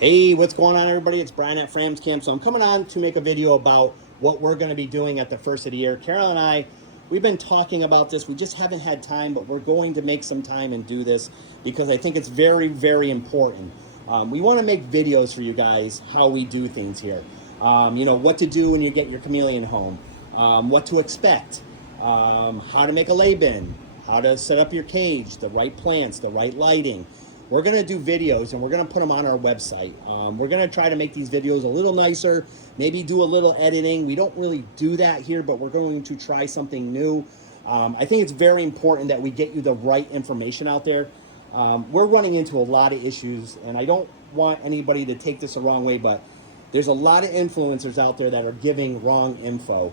Hey, what's going on, everybody? It's Brian at Frams Camp. So I'm coming on to make a video about what we're going to be doing at the first of the year. Carol and I, we've been talking about this. We just haven't had time, but we're going to make some time and do this because I think it's very, very important. We want to make videos for you guys how we do things here. What to do when you get your chameleon home, what to expect, how to make a lay bin, how to set up your cage, the right plants, the right lighting. We're going to do videos and we're going to put them on our website. We're going to try to make these videos a little nicer, maybe do a little editing. We don't really do that here, but we're going to try something new. I think it's very important that we get you the right information out there. We're running into a lot of issues, and I don't want anybody to take this the wrong way, but there's a lot of influencers out there that are giving wrong info.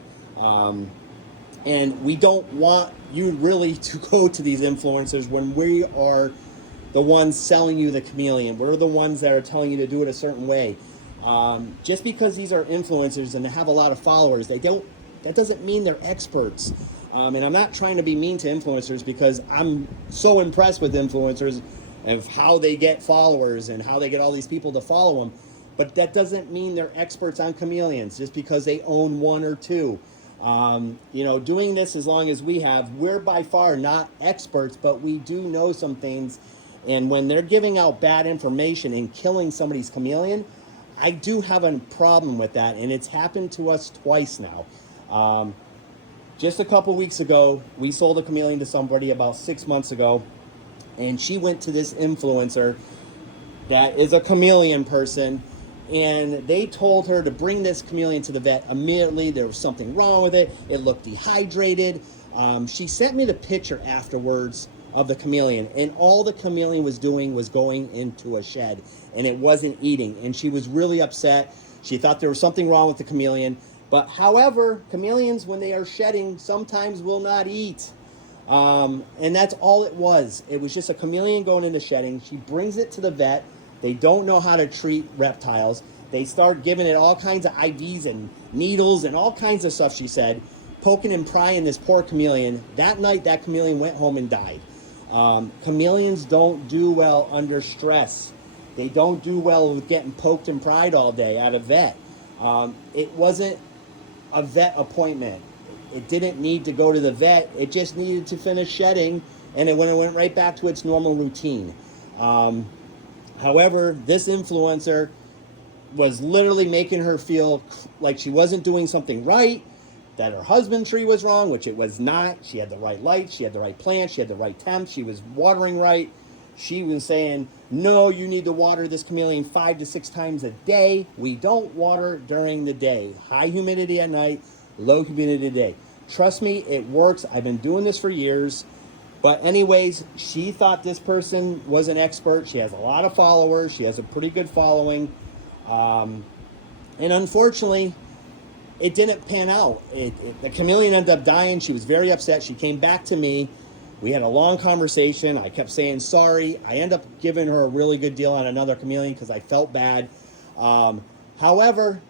And we don't want you really to go to these influencers when we are the ones selling you the chameleon. We're the ones that are telling you to do it a certain way. Just because these are influencers and they have a lot of followers, that doesn't mean they're experts. And I'm not trying to be mean to influencers because I'm so impressed with influencers of how they get followers and how they get all these people to follow them. But that doesn't mean they're experts on chameleons just because they own one or two. Doing this as long as we have, we're by far not experts, but we do know some things. And when they're giving out bad information and killing somebody's chameleon, I do have a problem with that, and it's happened to us twice now. Just a couple weeks ago, we sold a chameleon to somebody about 6 months ago, and she went to this influencer that is a chameleon person, and they told her to bring this chameleon to the vet immediately. There was something wrong with it. It looked dehydrated. She sent me the picture afterwards of the chameleon, and all the chameleon was doing was going into a shed, and it wasn't eating, and she was really upset. She thought there was something wrong with the chameleon, but however, chameleons, when they are shedding, sometimes will not eat. And that's all it was. It was just a chameleon going into shedding. She brings it to the vet. They don't know how to treat reptiles. They start giving it all kinds of IVs and needles and all kinds of stuff, she said, poking and prying this poor chameleon. That night, that chameleon went home and died. Chameleons don't do well under stress. They don't do well with getting poked and pried all day at a vet. It wasn't a vet appointment. It didn't need to go to the vet. It just needed to finish shedding, and it went right back to its normal routine. However, this influencer was literally making her feel like she wasn't doing something right, that her husbandry was wrong, which it was not. She had the right light, she had the right plants, she had the right temp, she was watering right. She was saying, no, you need to water this chameleon 5 to 6 times a day. We don't water during the day. High humidity at night, low humidity day. Trust me, it works. I've been doing this for years. But anyways, she thought this person was an expert. She has a lot of followers. She has a pretty good following. And unfortunately, it didn't pan out. The chameleon ended up dying. She was very upset. She came back to me. We had a long conversation. I kept saying sorry. I ended up giving her a really good deal on another chameleon because I felt bad. However,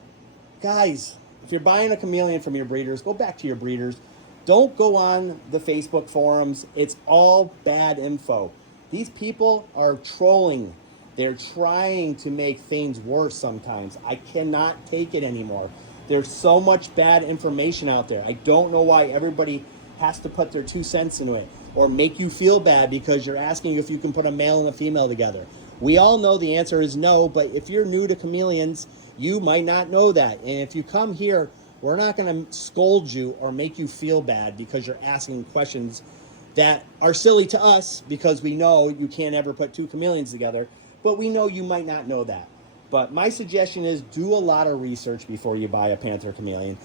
guys, if you're buying a chameleon from your breeders, go back to your breeders. Don't go on the Facebook forums. It's all bad info. These people are trolling. They're trying to make things worse sometimes. I cannot take it anymore. There's so much bad information out there. I don't know why everybody has to put their 2 cents into it or make you feel bad because you're asking if you can put a male and a female together. We all know the answer is no, but if you're new to chameleons, you might not know that. And if you come here, we're not going to scold you or make you feel bad because you're asking questions that are silly to us because we know you can't ever put 2 chameleons together, but we know you might not know that. But my suggestion is do a lot of research before you buy a Panther chameleon.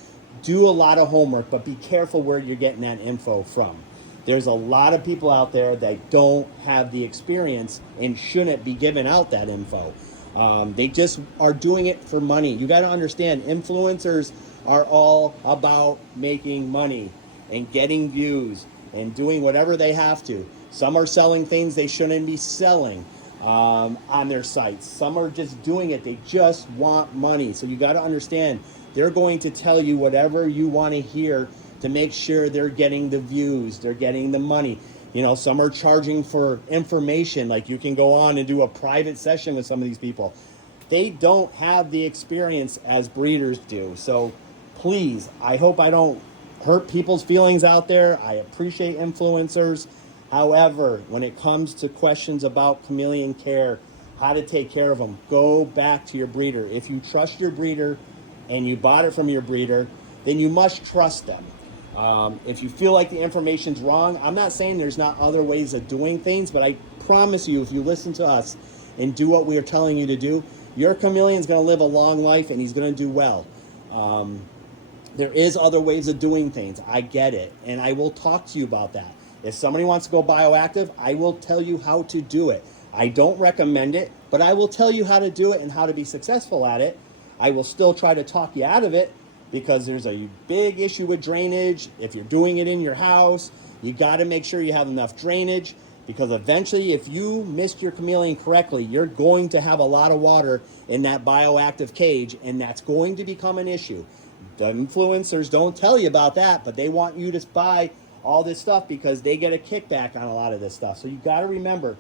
Do a lot of homework, but be careful where you're getting that info from. There's a lot of people out there that don't have the experience and shouldn't be giving out that info. They just are doing it for money. You got to understand, influencers are all about making money and getting views and doing whatever they have to. Some are selling things they shouldn't be selling on their sites. Some are just doing it. They just want money. So you got to understand, they're going to tell you whatever you want to hear to make sure they're getting the views, they're getting the money. Some are charging for information, like you can go on and do a private session with some of these people. They don't have the experience as breeders do. So please, I hope I don't hurt people's feelings out there. I appreciate influencers. However, when it comes to questions about chameleon care, how to take care of them, go back to your breeder. If you trust your breeder and you bought it from your breeder, then you must trust them. If you feel like the information's wrong, I'm not saying there's not other ways of doing things, but I promise you, if you listen to us and do what we are telling you to do, your chameleon's going to live a long life and he's going to do well. There is other ways of doing things. I get it. And I will talk to you about that. If somebody wants to go bioactive, I will tell you how to do it. I don't recommend it, but I will tell you how to do it and how to be successful at it. I will still try to talk you out of it because there's a big issue with drainage. If you're doing it in your house, you got to make sure you have enough drainage, because eventually if you missed your chameleon correctly, you're going to have a lot of water in that bioactive cage, and that's going to become an issue. The influencers don't tell you about that, but they want you to buy all this stuff because they get a kickback on a lot of this stuff. So you got to remember,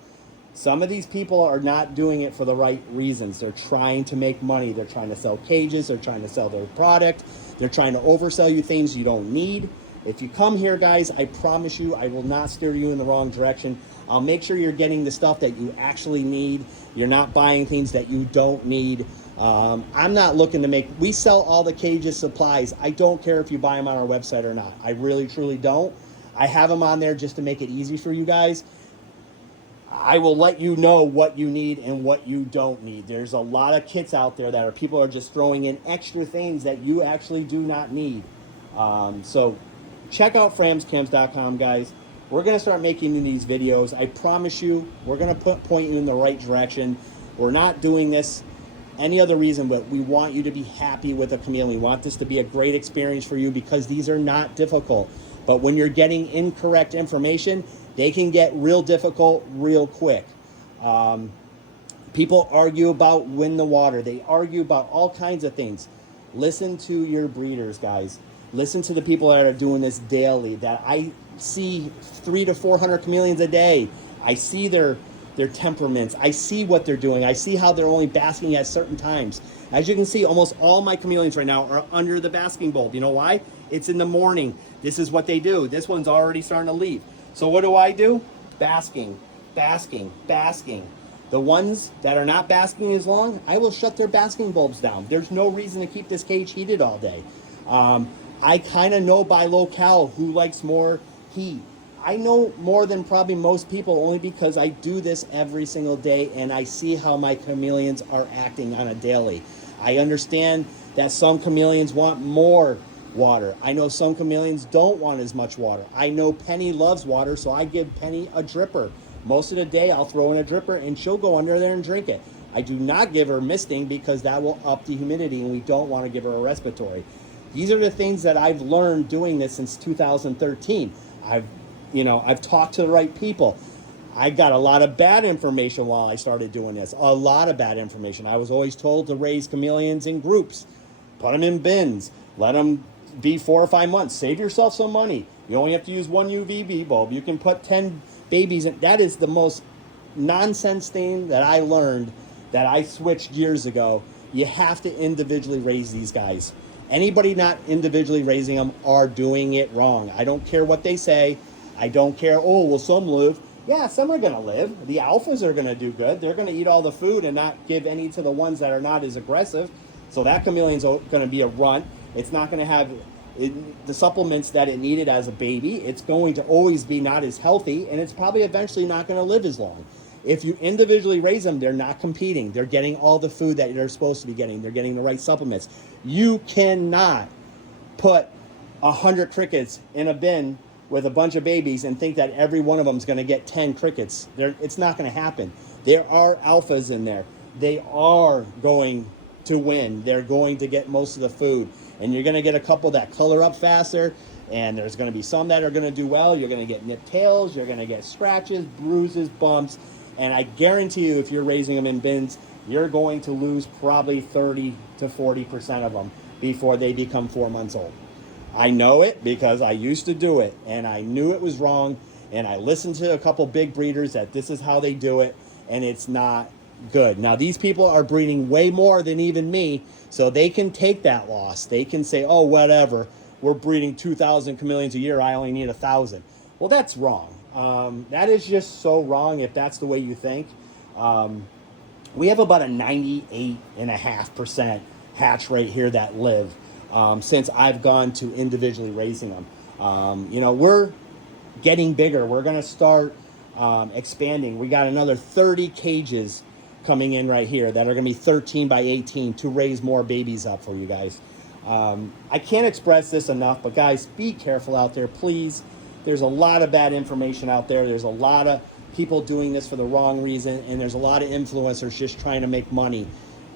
some of these people are not doing it for the right reasons. They're trying to make money. They're trying to sell cages. They're trying to sell their product. They're trying to oversell you things you don't need. If you come here, guys, I promise you, I will not steer you in the wrong direction. I'll make sure you're getting the stuff that you actually need. You're not buying things that you don't need. I'm not looking to make, we sell all the cages supplies. I don't care if you buy them on our website or not. I really, truly don't. I have them on there just to make it easy for you guys. I will let you know what you need and what you don't need. There's a lot of kits out there that are people are just throwing in extra things that you actually do not need. So check out framscams.com, guys. We're going to start making you these videos. I promise you, we're going to point you in the right direction. We're not doing this any other reason, but we want you to be happy with a chameleon. We want this to be a great experience for you because these are not difficult. But when you're getting incorrect information, they can get real difficult real quick. People argue about win the water. They argue about all kinds of things. Listen to your breeders, guys. Listen to the people that are doing this daily. That I see 300 to 400 chameleons a day. I see their temperaments. I see what they're doing. I see how they're only basking at certain times. As you can see, almost all my chameleons right now are under the basking bulb. You know why? It's in the morning. This is what they do. This one's already starting to leave. So what do? Basking, basking, basking. The ones that are not basking as long, I will shut their basking bulbs down. There's no reason to keep this cage heated all day. I kind of know by locale who likes more heat. I know more than probably most people only because I do this every single day and I see how my chameleons are acting on a daily. I understand that some chameleons want more water. I know some chameleons don't want as much water. I know Penny loves water, so I give Penny a dripper. Most of the day I'll throw in a dripper and she'll go under there and drink it. I do not give her misting because that will up the humidity and we don't want to give her a respiratory. These are the things that I've learned doing this since 2013. I've talked to the right people. I got a lot of bad information while I started doing this. A lot of bad information. I was always told to raise chameleons in groups. Put them in bins. Let them be 4 or 5 months. Save yourself some money. You only have to use one UVB bulb. You can put 10 babies in. That is the most nonsense thing that I learned that I switched years ago. You have to individually raise these guys. Anybody not individually raising them are doing it wrong. I don't care what they say. I don't care, oh, well, some live. Yeah, some are going to live. The alphas are going to do good. They're going to eat all the food and not give any to the ones that are not as aggressive. So that chameleon's going to be a runt. It's not going to have the supplements that it needed as a baby. It's going to always be not as healthy, and it's probably eventually not going to live as long. If you individually raise them, they're not competing. They're getting all the food that they're supposed to be getting. They're getting the right supplements. You cannot put 100 crickets in a bin with a bunch of babies and think that every one of them is going to get 10 crickets. It's not going to happen. There are alphas in there. They are going to win. They're going to get most of the food. And you're going to get a couple that color up faster, and there's going to be some that are going to do well. You're going to get nipped tails. You're going to get scratches, bruises, bumps. And I guarantee you, if you're raising them in bins, you're going to lose probably 30 to 40% of them before they become 4 months old. I know it because I used to do it, and I knew it was wrong, and I listened to a couple big breeders that this is how they do it, and it's not Good. Now, these people are breeding way more than even me, so they can take that loss. They can say, oh, whatever, we're breeding 2,000 chameleons a year, I only need 1,000. Well, that's wrong. That is just so wrong if that's the way you think. We have about a 98.5% hatch rate here that live since I've gone to individually raising them. We're getting bigger. We're going to start expanding. We got another 30 cages coming in right here that are going to be 13 by 18 to raise more babies up for you guys. I can't express this enough, but guys, be careful out there, please. There's a lot of bad information out there. There's a lot of people doing this for the wrong reason, and there's a lot of influencers just trying to make money.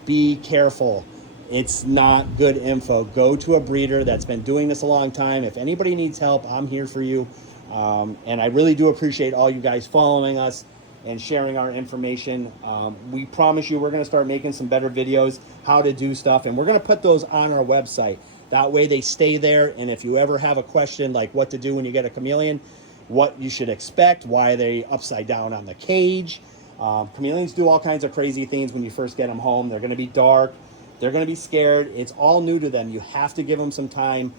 Be careful. It's not good info. Go to a breeder that's been doing this a long time. If anybody needs help, I'm here for you. And I really do appreciate all you guys following us and sharing our information. We promise you we're going to start making some better videos, how to do stuff, and we're going to put those on our website. That way they stay there, and if you ever have a question like what to do when you get a chameleon, what you should expect, why are they upside down on the cage. Chameleons do all kinds of crazy things when you first get them home. They're going to be dark. They're going to be scared. It's all new to them. You have to give them some time.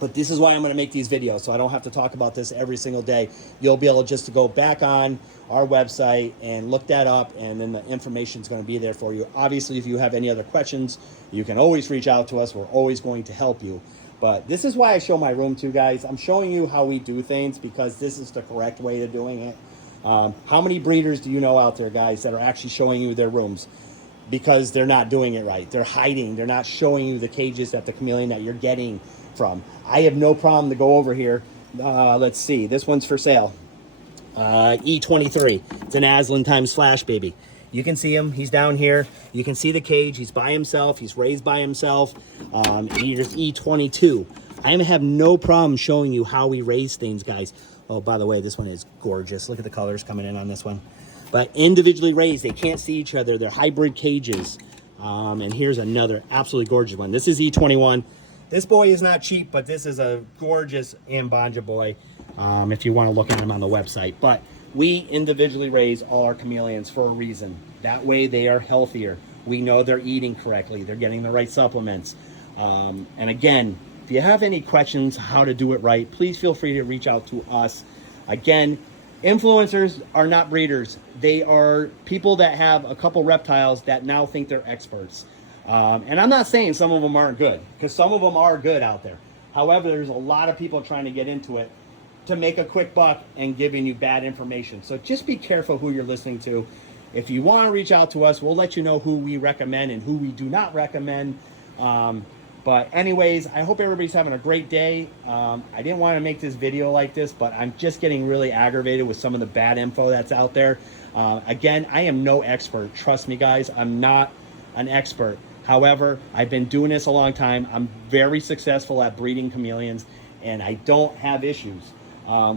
But this is why I'm going to make these videos, so I don't have to talk about this every single day. You'll be able just to go back on our website and look that up, and then the information is going to be there for you. Obviously, if you have any other questions, you can always reach out to us. We're always going to help you. But this is why I show my room too, guys. I'm showing you how we do things because this is the correct way of doing it. How many breeders do you know out there, guys, that are actually showing you their rooms? Because they're not doing it right. They're hiding. They're not showing you the cages that the chameleon that you're getting from. I have no problem to go over here. Let's see. This one's for sale. E23. It's an Aslan times Flash baby. You can see him. He's down here. You can see the cage. He's by himself. He's raised by himself. Here's E22. I have no problem showing you how we raise things, guys. Oh, by the way, this one is gorgeous. Look at the colors coming in on this one. But individually raised. They can't see each other. They're hybrid cages. And here's another absolutely gorgeous one. This is E21. This boy is not cheap, but this is a gorgeous Ambanja boy, if you want to look at him on the website. But we individually raise all our chameleons for a reason. That way they are healthier. We know they're eating correctly. They're getting the right supplements. And again, if you have any questions how to do it right, please feel free to reach out to us. Again, influencers are not breeders. They are people that have a couple reptiles that now think they're experts. And I'm not saying some of them aren't good, because some of them are good out there. However, there's a lot of people trying to get into it to make a quick buck and giving you bad information. So just be careful who you're listening to. If you want to reach out to us, we'll let you know who we recommend and who we do not recommend. But anyways, I hope everybody's having a great day. I didn't want to make this video like this, but I'm just getting really aggravated with some of the bad info that's out there. Again, I am no expert. Trust me, guys, I'm not an expert. However, I've been doing this a long time. I'm very successful at breeding chameleons, and I don't have issues.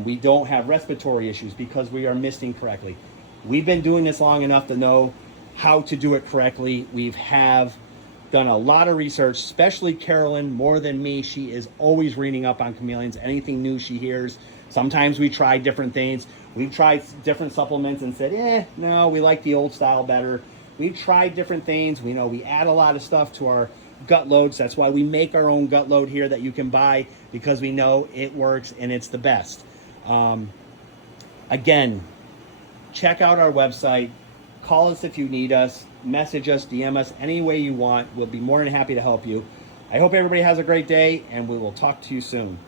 We don't have respiratory issues because we are misting correctly. We've been doing this long enough to know how to do it correctly. We have done a lot of research, especially Carolyn, more than me. She is always reading up on chameleons, anything new she hears. Sometimes we try different things. We've tried different supplements and said, no, we like the old style better. We've tried different things. We know we add a lot of stuff to our gut loads. That's why we make our own gut load here that you can buy, because we know it works and it's the best. Again, check out our website. Call us if you need us. Message us, DM us any way you want. We'll be more than happy to help you. I hope everybody has a great day, and we will talk to you soon.